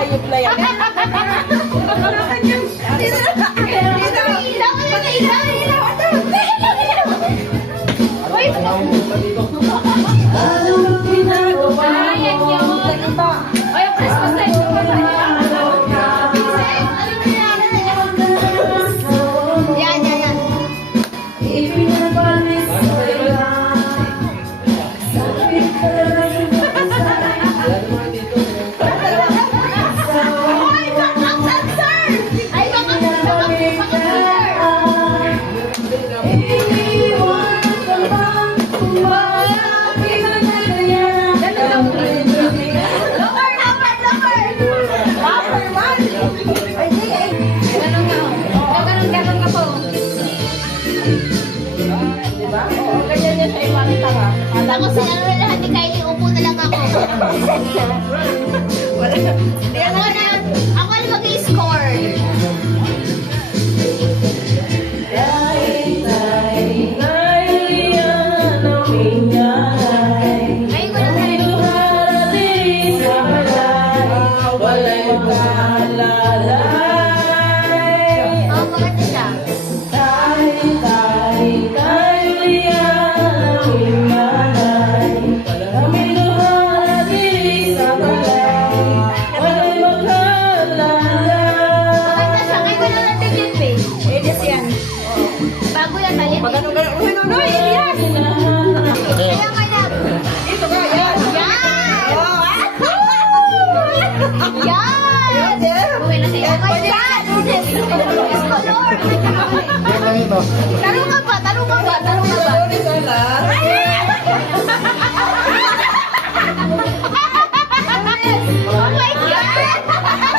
hayop na yan. Anong ginagawa mo? Ay, Christmas light. Yan. Ipinabalis sa ilan. Sabi ka rin Ako sa ano lahat ni Kylie, upo na lang ako. Ako na mag-score. Ngayon ko lang maganda siya. Maganda siya. Ngayon ko lang natin yung face. Bago yan tayo. Kaya nga na. Yan! Uwi na sa'yo. Oh my God! Yes, color! Tarong ka ba? Oh my God!